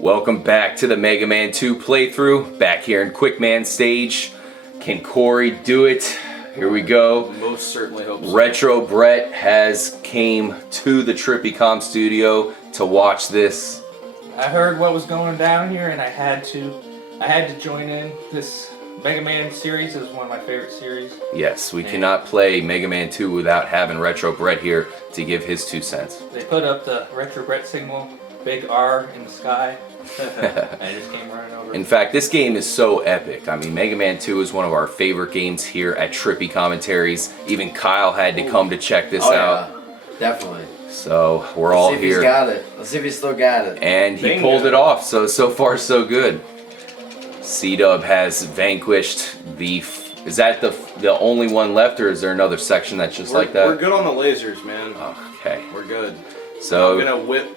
Welcome back to the Mega Man 2 playthrough. Back here in Quick Man stage. Can Cory do it? Here we go. Most certainly hope so. Retro Brett has came to the Trippycom studio to watch this. I heard what was going down here, and I had to join in. This Mega Man series is one of my favorite series. Yes, we cannot play Mega Man 2 without having Retro Brett here to give his 2 cents. They put up the Retro Brett signal, big R in the sky. I just came running over. In fact, this game is so epic. I mean, Mega Man 2 is one of our favorite games here at Trippy Commentaries. Even Kyle had to come to check this out. Yeah, definitely. So we're all Let's see here. if he's got it. Let's see if he's still got it. And he pulled it off. So far so good. C-Dub has vanquished the. Is that the only one left, or is there another section that's just like that? We're good on the lasers, man. Okay. We're good. So I'm gonna whip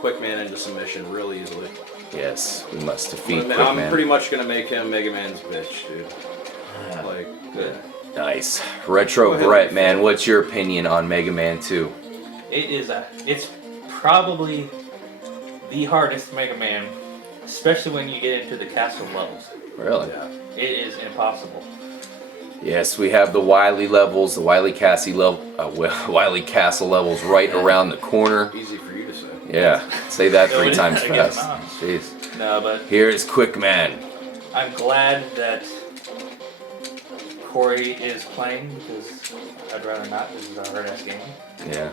Quick Man into submission real easily. yes, we must defeat Quick I'm Man. pretty much gonna make him Mega Man's bitch, dude. Yeah. Like, good. Nice. Retro Brett, man, what's your opinion on Mega Man 2? It's probably the hardest Mega Man, especially when you get into the castle levels. Really? Yeah. It is impossible. Yes, we have the Wiley levels, the Wiley Castle levels right around the corner. Easy for you to say. Yeah, say that 3 Nobody times had to get fast. them out. Jeez. No, but Here is Quick Man. I'm glad that Cory is playing because I'd rather not. This is a hard ass game. Yeah.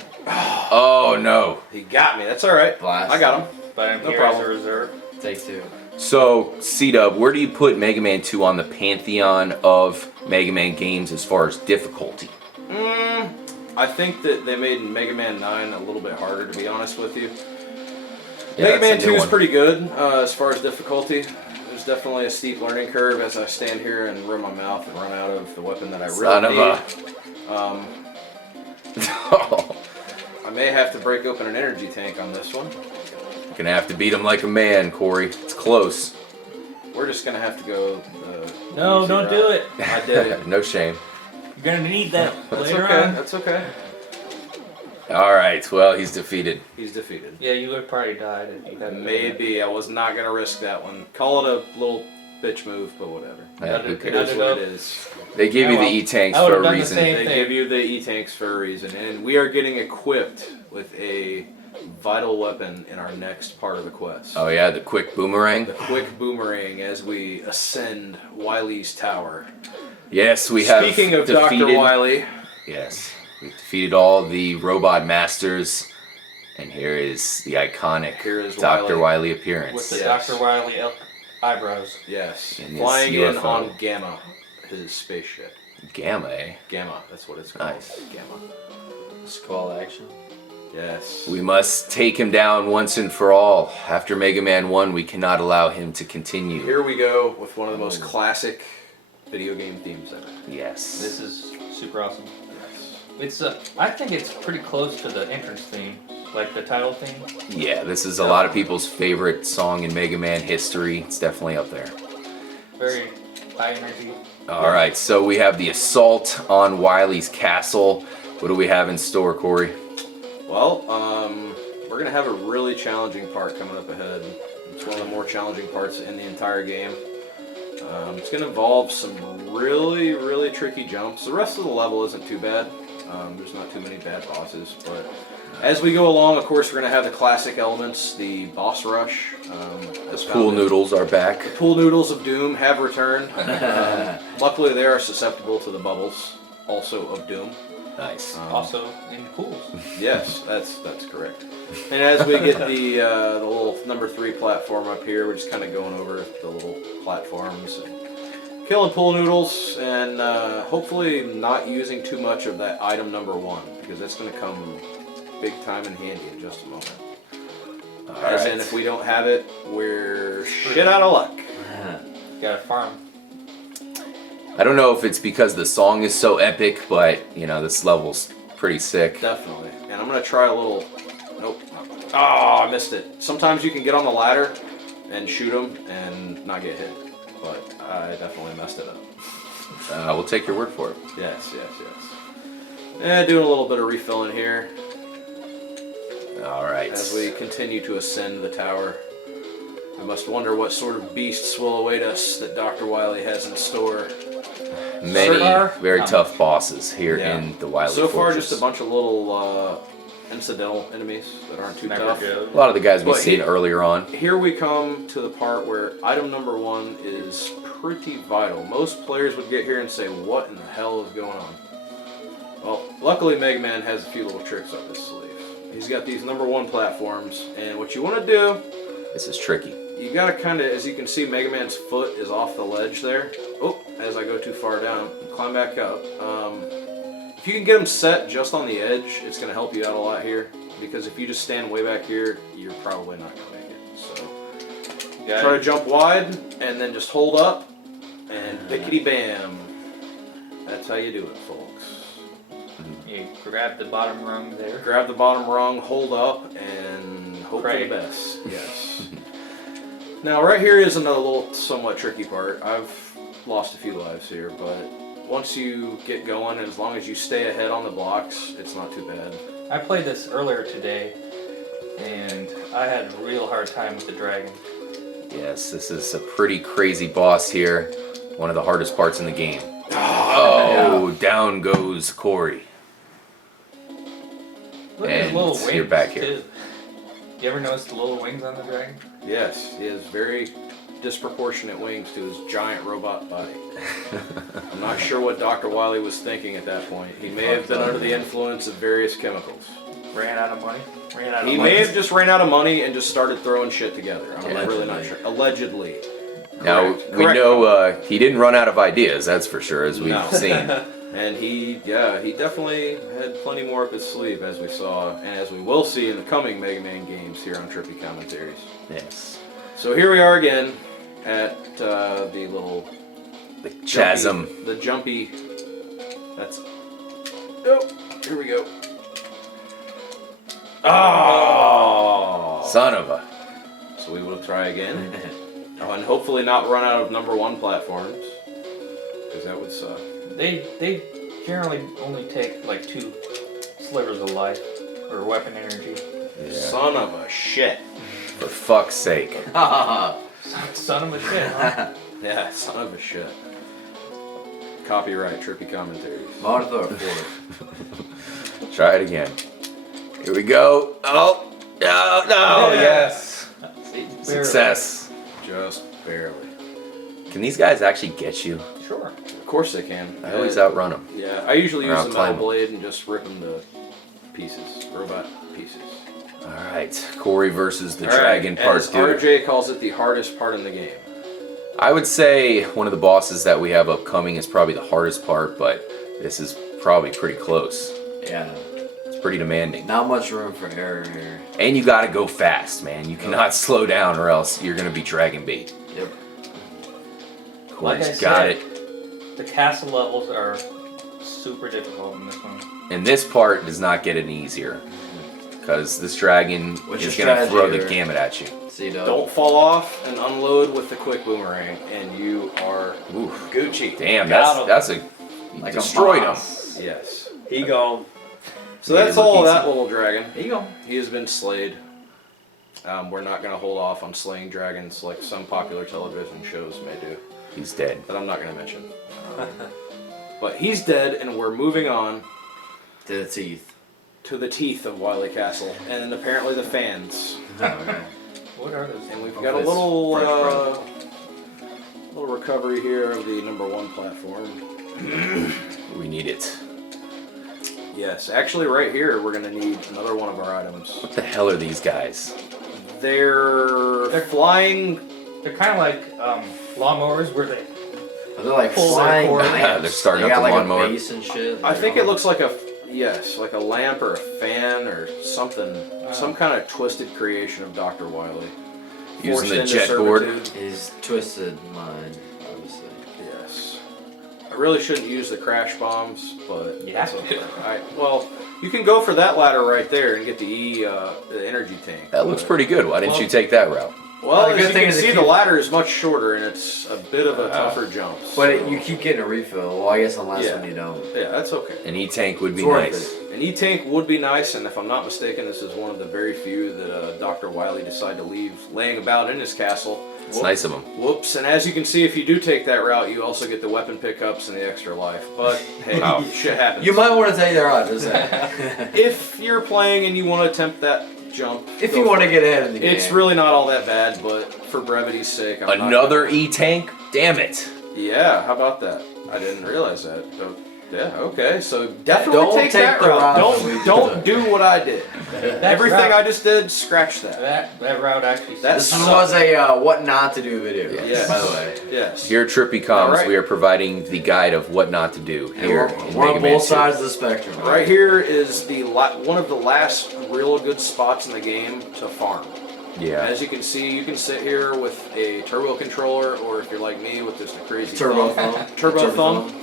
Oh no. He got me. That's all right. Blast. I got him. But I'm No here problem. as a reserve. Take 2. So, C-Dub, where do you put Mega Man 2 on the pantheon of Mega Man games as far as difficulty? I think that they made Mega Man 9 a little bit harder, to be honest with you. Yeah, Mega Man that's a 2 new is one. pretty good as far as difficulty. There's definitely a steep learning curve as I stand here and run my mouth and run out of the weapon that I Son really of need. a... I may have to break open an energy tank on this one. You're gonna have to beat him like a man, Cory. It's close. We're just gonna have to go. No, easy don't route. do it. I did it. No shame. You're gonna need that That's later okay. on. That's okay. Alright, well, he's defeated. He's defeated. Yeah, you would have probably died if you hadn't. Maybe I was not gonna risk that one. Call it a little bitch move, but whatever. Yeah, who It cares? is what it is. They give you the well, E-tanks I for would've a done the reason. same. They thing. give you the E-tanks for a reason, and we are getting equipped with a vital weapon in our next part of the quest. Oh yeah, the quick boomerang? The quick boomerang as we ascend Wiley's tower. Yes, we have Speaking of defeated... Dr. Wiley, Yes, we defeated all the robot masters, and here is the iconic Here is Dr. Wiley. Wiley With appearance. the Yes. Dr. Wiley eyebrows. yes, In his flying in UFO. on Gamma, his spaceship. Gamma, eh? Gamma, that's what it's called. Nice. Gamma. Let's call action. Yes. We must take him down once and for all. After Mega Man 1, we cannot allow him to continue. Here we go with one of the most classic video game themes ever. Yes. This is super awesome. Yes. It's I think it's pretty close to the entrance theme, like the title theme. Yeah, this is a lot of people's favorite song in Mega Man history. It's definitely up there. Very high energy. Alright, so we have the assault on Wiley's castle. What do we have in store, Cory? Well, we're gonna have a really challenging part coming up ahead. It's one of the more challenging parts in the entire game. It's gonna involve some really, really tricky jumps. The rest of the level isn't too bad. There's not too many bad bosses, but as we go along, of course, we're gonna have the classic elements, the boss rush. The pool noodles are back. The pool noodles of doom have returned. Luckily, they are susceptible to the bubbles, also of doom. Nice. Also in pools. Yes, that's correct. And as we get the little number 3 platform up here, we're just kind of going over the little platforms, and killing pool noodles, and hopefully not using too much of that item number 1, because that's going to come big time in handy in just a moment. As in, if we don't have it, we're shit out of luck. Got a farm. I don't know if it's because the song is so epic, but, you know, this level's pretty sick. Definitely. And I'm going to try a little... Nope. Oh, I missed it. Sometimes you can get on the ladder and shoot them and not get hit. But I definitely messed it up. We'll take your word for it. Yes. Doing a little bit of refilling here. All right. As we continue to ascend the tower, I must wonder what sort of beasts will await us that Dr. Wiley has in store. Many Sir? very tough bosses here Yeah. in the Wiley So far, Fortress. just a bunch of little incidental enemies that aren't too tough. A lot of the guys we've But seen earlier on. Here we come to the part where item number 1 is pretty vital. Most players would get here and say, what in the hell is going on? Well, luckily Mega Man has a few little tricks up his sleeve. He's got these number 1 platforms, and what you want to do, This is tricky. you gotta kind of, as you can see, Mega Man's foot is off the ledge there. Oh, as I go too far down, climb back up. If you can get him set just on the edge, it's gonna help you out a lot here. Because if you just stand way back here, you're probably not gonna make it. So try to jump wide, and then just hold up, and bickety bam. That's how you do it, folks. You grab the bottom rung there. Grab the bottom rung, hold up, and hope for Pray. the best. Yes. Now, right here is another little somewhat tricky part. I've lost a few lives here, but once you get going, and as long as you stay ahead on the blocks, it's not too bad. I played this earlier today, and I had a real hard time with the dragon. Yes, this is a pretty crazy boss here. One of the hardest parts in the game. Oh, down goes Cory. Look at his And little wings, you're back here. too. You ever notice the little wings on the dragon? Yes, he has very disproportionate wings to his giant robot body. I'm not sure what Dr. Wiley was thinking at that point. He may have been under the influence of various chemicals. Ran out of money? He may have just ran out of money and just started throwing shit together. I'm Yeah. really not sure. Allegedly. Now, we Correct. know he didn't run out of ideas, that's for sure, as we've No. seen. And he definitely had plenty more up his sleeve, as we saw, and as we will see in the coming Mega Man games here on Trippy Commentaries. Yes. So here we are again at the little The chasm. the jumpy. That's. Oh, here we go. Oh! Son of a. So we will try again. Oh, and hopefully not run out of number 1 platforms, because that would suck. They generally only take like 2 slivers of life, or weapon energy. Yeah. Son of a shit. For fuck's sake. Son of a shit, huh? Yeah, son of a shit. Copyright Trippy Commentaries. Martha or Ford? Try it again. Here we go. Oh, no, no, Yeah. yes. See, Success. Just barely. Can these guys actually get you? Sure. Of course they can. I always outrun them. Yeah, I usually Or use the outclimb metal 'em. blade and just rip them to pieces. Robot pieces. All right, Cory versus the All right, Dragon Part as 2. RJ calls it, the hardest part in the game. I would say one of the bosses that we have upcoming is probably the hardest part, but this is probably pretty close. Yeah. It's pretty demanding. Not much room for error here. And you gotta go fast, man. You cannot slow down or else you're gonna be dragon bait. Yep. Like I Cory's got said, it. the castle levels are super difficult in this one. And this part does not get any easier. Because this dragon What's is your gonna throw strategy the here? gamut at you. See, dog. Don't fall off and unload with the quick boomerang, and you are Oof. Gucci. Damn, Got him. that's a Like destroyed a him. boss. Yes. He gone. So Made it that's look all of easy. that little dragon. There you go. He has been slayed. We're not going to hold off on slaying dragons like some popular television shows may do, He's dead. that I'm not going to mention. But he's dead, and we're moving on To the teeth. to the teeth of Wiley Castle, and then apparently the fans. Okay. What are those? And we've Oh, got a it's little French bread. little recovery here of the number 1 platform. We need it. Yes, actually right here we're going to need another one of our items. What the hell are these guys? They're flying. They're kind of like lawnmowers where they. Are they like Pull flying their cord. lamps? They're starting They up got the like lawnmower. a base and shit. I think it looks like a lamp or a fan or something, some kind of twisted creation of Dr. Wiley. Using Forced the into jet board. servitude. His twisted mind, obviously. Yes. I really shouldn't use the crash bombs, but You have that's to. okay. Well, you can go for that ladder right there and get the the energy tank. That looks but pretty good. Why didn't Well- you take that route? Well, The as good you thing can is it see, the keeps- ladder is much shorter, and it's a bit of a tougher jump. But you keep getting a refill. Well, I guess on last Yeah. one you don't. Yeah, that's okay. An E-tank would be It's worth nice. An E-tank would be nice, and if I'm not mistaken, this is one of the very few that Dr. Wiley decided to leave laying about in his castle. It's nice of them. Whoops, and as you can see, if you do take that route, you also get the weapon pickups and the extra life. But hey, Wow. shit happens. You might want to take their odds. If you're playing and you want to attempt that jump, If go you for want to it. get ahead of the game. It's really not all that bad, but for brevity's sake, I'm not Another gonna- E-tank? Damn it. Yeah, how about that? I didn't realize that. But, yeah, okay, so definitely Don't take that the route. route we Don't took. do what I did. Everything route- I just did, scratch that. That route actually. That's- This was a what not to do video. Yes. By the way. Yes. Here at Trippy Comms, Alright. we are providing the guide of what not to do here in We're Mega on Man both 2. sides of the spectrum. Right here is the one of the last real good spots in the game to farm. Yeah. As you can see, you can sit here with a turbo controller, or if you're like me, with just a crazy Turbo thumb. thumb. Turbo thumb.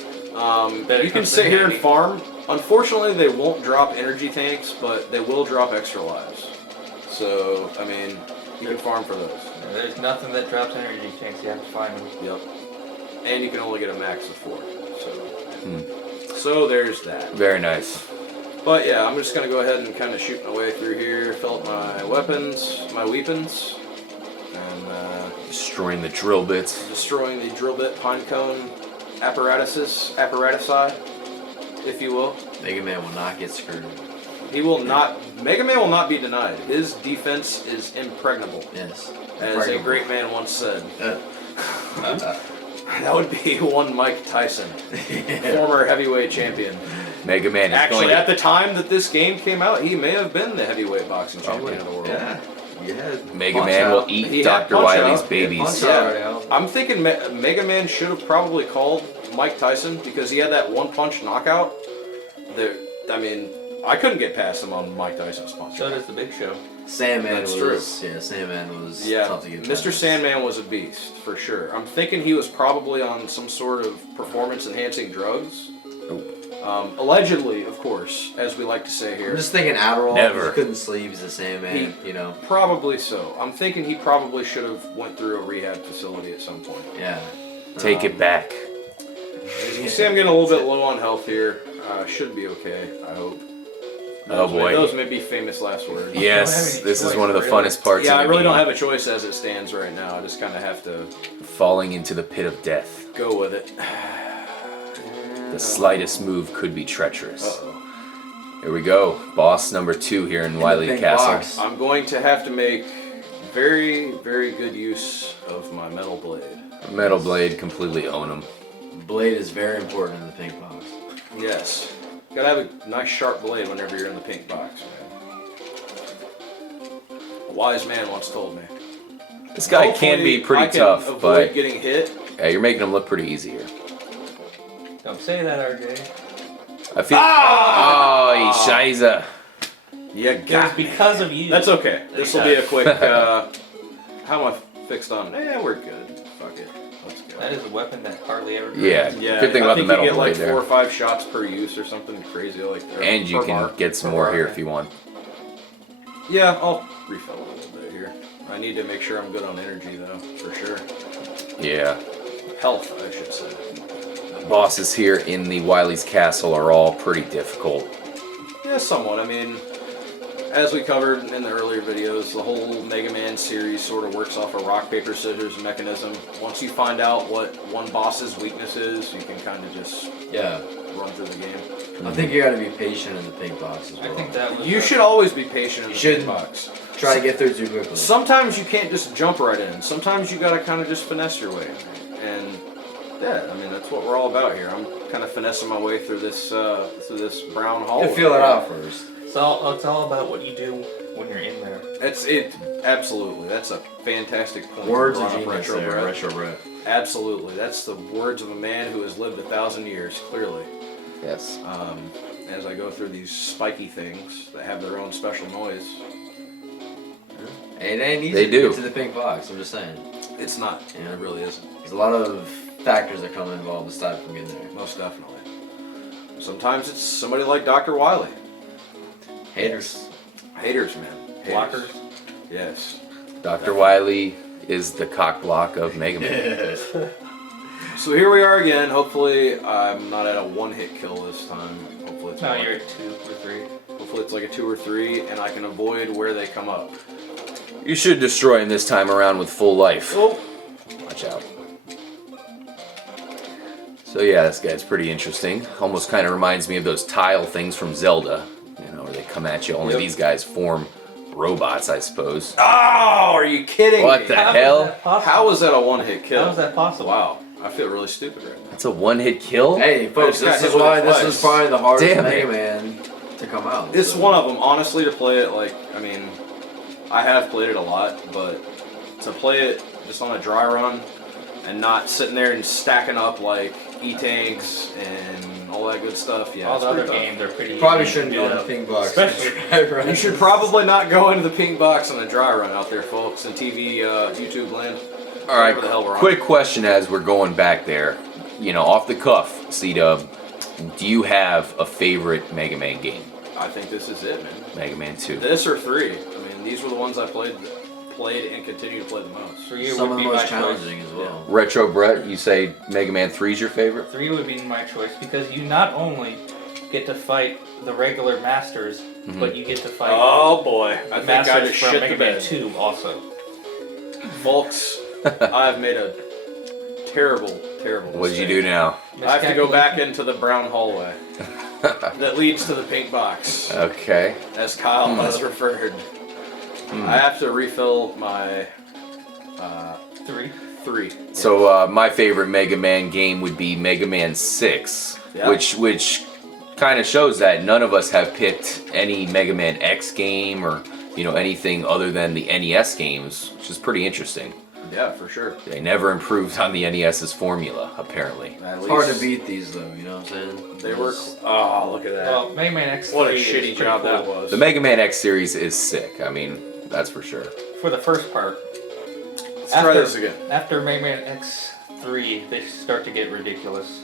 Better You can come sit in here and handy. farm. Unfortunately, they won't drop energy tanks, but they will drop extra lives. So, I mean, you can farm for those. There's nothing that drops energy tanks. You have to find them. Yep. And you can only get a max of 4. So there's that. Very nice. But yeah, I'm just gonna go ahead and kind of shoot my way through here, fill up my weapons, and Destroying the drill bits. destroying the drill bit pine cone apparatusi, if you will. Mega Man will not get screwed. He will not. Mega Man will not be denied. His defense is impregnable, Yes. as a great man once said. Uh, That would be one Mike Tyson, former heavyweight champion. Mega Man is Actually, going at the time that this game came out, he may have been the heavyweight boxing champion of the world. yeah. Yeah. Mega Punch Man out. will He eat had Dr. Punch Wily's Out. babies. Punch Yeah. out already out. I'm thinking Mega Man should have probably called Mike Tyson because he had that one punch knockout. I mean, I couldn't get past him on Mike Tyson's punch. So does the Big Show. Sandman That's was yeah, Sandman was Yeah, tough to get Mr. past. Sandman was a beast for sure. I'm thinking he was probably on some sort of performance-enhancing drugs. Allegedly, of course, as we like to say I'm here. just thinking Adderall. Never. He couldn't sleep. He's a Sandman. You know. Probably so. I'm thinking he probably should have went through a rehab facility at some point. Yeah. Take it back. As you see, I'm getting a little bit low on health here. Should be okay, I hope. Oh boy. Those may be famous last words. Yes, this is choice, one of the really. funnest parts Yeah, of I the really game. don't have a choice as it stands right now. I just kind of have to Falling into the pit of death. go with it. The slightest move could be treacherous. Uh-oh. Here we go. Boss number 2 here in Wiley pink Castle. box. I'm going to have to make very, very good use of my metal blade. Metal Blade, completely own him. Blade is very important in the pink box. Yes. Gotta have a nice sharp blade whenever you're in the pink box, man. A wise man once told me. This guy can be Hopefully, I pretty can tough, avoid but getting hit. yeah, you're making him look pretty easy here. Don't say that, RJ. I feel. Oh, Scheiße. You It was got me. because of you. That's okay. This will be a quick. How am I fixed on? We're good. Fuck it. Let's go. That is a weapon that hardly ever. Yeah, Yeah, good thing I about the think Metal you get Blade like there. 4 or 5 shots per use or something crazy like that. And you can get some more here if you want. Yeah, I'll refill a little bit here. I need to make sure I'm good on energy though, for sure. Yeah. Health, I should say. Bosses here in the Wiley's Castle are all pretty difficult. Yeah, somewhat. I mean, as we covered in the earlier videos, the whole Mega Man series sort of works off a rock, paper, scissors mechanism. Once you find out what one boss's weakness is, you can kind of just Yeah. run through the game. I think you gotta be patient in the pink box as well. I think that was. You should always be patient in You the shouldn't. big box. Try to get through too quickly. Sometimes you can't just jump right in. Sometimes you gotta kind of just finesse your way in. And yeah, I mean that's what we're all about here. I'm kind of finessing my way through this brown You hallway. gotta feel it out first. It's all about what you do when you're in there. It's it absolutely. That's a fantastic point. Words You of brought up genius Retro there. Brett. Retro Brett. Absolutely. That's the words of a man who has lived 1,000 years. Clearly. Yes. As I go through these spiky things that have their own special noise. It ain't easy They to do. get to the pink box. I'm just saying. It's not. Yeah. It really isn't. There's a lot of factors that come involved to stop you from getting there. Most definitely. Sometimes it's somebody like Dr. Wiley. Haters. Haters, man. Haters. Blockers. Yes. Dr. Wiley is the cock block of Mega Man. So here we are again. Hopefully I'm not at a one-hit kill this time. Hopefully it's No, more. you're at 2 or 3. Hopefully it's like a 2 or 3, and I can avoid where they come up. You should destroy him this time around with full life. Oh, Watch out. So yeah, this guy's pretty interesting. Almost kind of reminds me of those tile things from Zelda. You know, where they come at you. Only Yep. these guys form robots, I suppose. oh, are you kidding What me? the How is hell? that possible? How was that a one-hit kill? How is that possible? Wow, I feel really stupid right now. That's a one-hit kill? Hey, folks, I just got this hit is with why a this flex. is probably the hardest Damn Mega it. Man to come out. It's so. one of them, honestly, to play it like, I mean, I have played it a lot, but to play it just on a dry run and not sitting there and stacking up like E-tanks and all that good stuff, yeah, All it's the other pretty tough. games are pretty You probably easy shouldn't to go do in the that. ping box. Especially- You should probably not go into the pink box on a dry run out there, folks, in TV, YouTube land. All right, Whatever the hell we're on. quick question as we're going back there. You know, off the cuff, C-Dub, do you have a favorite Mega Man game? I think this is it, man. Mega Man 2. This or 3. I mean, these were the ones I played and continue to play the most. 3 Some would of the be my most choice. challenging as well. Retro Brett, you say Mega Man 3 is your favorite? 3 would be my choice because you not only get to fight the regular masters, but you get to fight Oh boy, I the think I masters just from shit Mega the Man bed. 2 also. Folks, I've made a terrible What'd you mistake. do now? I have to go back into the brown hallway that leads to the pink box, Okay. as Kyle has referred. I have to refill my 3. 3. So my favorite Mega Man game would be Mega Man 6, Yeah. which kind of shows that none of us have picked any Mega Man X game or anything other than the NES games, which is pretty interesting. Yeah, for sure. They never improved on the NES's formula, apparently. At It's hard to least beat these though, you know what I'm saying? They were. Oh, look at that! Well, Mega Man X3 What a is shitty pretty job cool. that was. The Mega Man X series is sick. I mean, that's for sure. For the first part. Let's try this again. After Mega Man X3, they start to get ridiculous.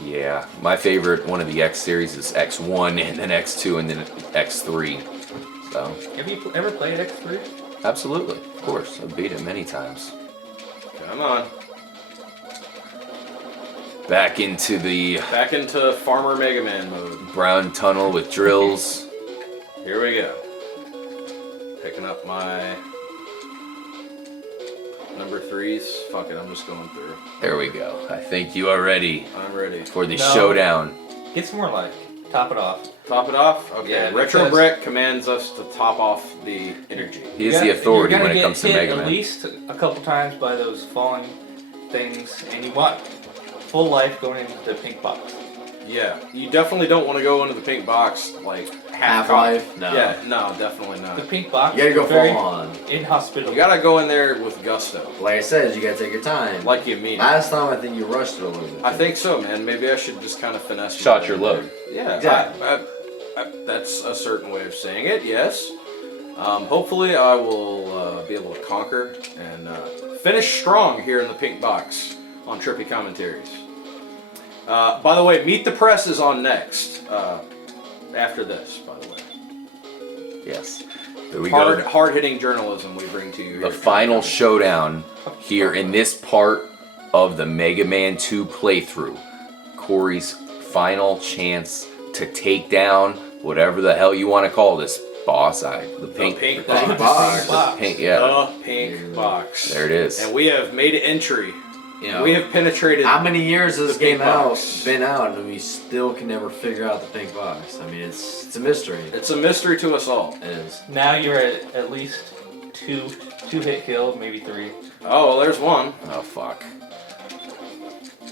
Yeah, my favorite one of the X series is X1 and then X2 and then X3. So, Have you ever played X3? absolutely, of course, I've beat it many times. Come on, Back into the back into Farmer Mega Man mode. brown tunnel with drills. Here we go. Picking up my number 3s. Fuck it, I'm just going through. There we go. I think you are ready I'm ready. for the No. showdown. Get some more life. Top it off. Top it off? Okay. Yeah, Retro because- Brett commands us to top off the energy. He is the authority You're when gonna it comes to get hit Mega at Man. least a couple times by those falling things, and you want full life going into the pink box. Yeah, you definitely don't want to go into the pink box like half Half-Life? No. Yeah, no, definitely The not. pink box You gotta go is very full on. inhospitable. You gotta go in there with gusto, Like I said, you gotta take your time. like you mean. Last time I think you rushed it a little bit. I think so, man. Maybe I should just kind of finesse. Shot my your way load. there. Yeah, Exactly. that's a certain way of saying it. Yes. Hopefully, I will be able to conquer and finish strong here in the pink box on Trippy Commentaries. By the way, Meet the Press is on next. After this, by the way. Yes. Here we go. Hard-hitting journalism we bring to you. The here. final showdown here in this part of the Mega Man 2 playthrough. Cory's final chance to take down whatever the hell you want to call this boss. The pink, pink the box. box. the pink, yeah. The pink box. There it is. And we have made entry. You know, We have penetrated. how many years has this the pink game box. been out and we still can never figure out the pink box? I mean, it's a mystery. It's a mystery to us all. It is. Now you're at least two hit kill, maybe 3. Oh, well, there's one. Oh fuck.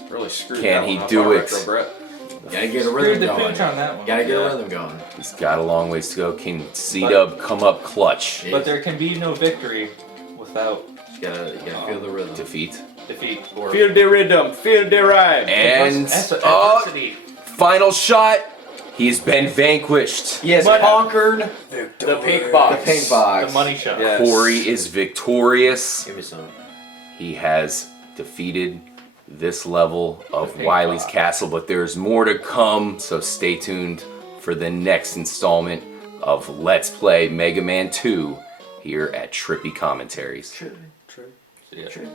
Really screwed Can that he one up, do huh, it? Retro Brett? Gotta get a Screwed rhythm the going. pooch on that one. Gotta get Yeah. a rhythm going. He's got a long ways to go. Can C-Dub come up clutch? But there can be no victory without You gotta feel the rhythm. Defeat. defeat. Or Feel the rhythm, feel the rhyme. And adversity. final shot. He's been vanquished. He has But- conquered The pink box. the pink box. The money shot. Yeah. Cory is victorious. Give me some. He has defeated this level of pink Wiley's box. Castle, but there's more to come, so stay tuned for the next installment of Let's Play Mega Man 2 here at Trippy Commentaries. True. See ya. True.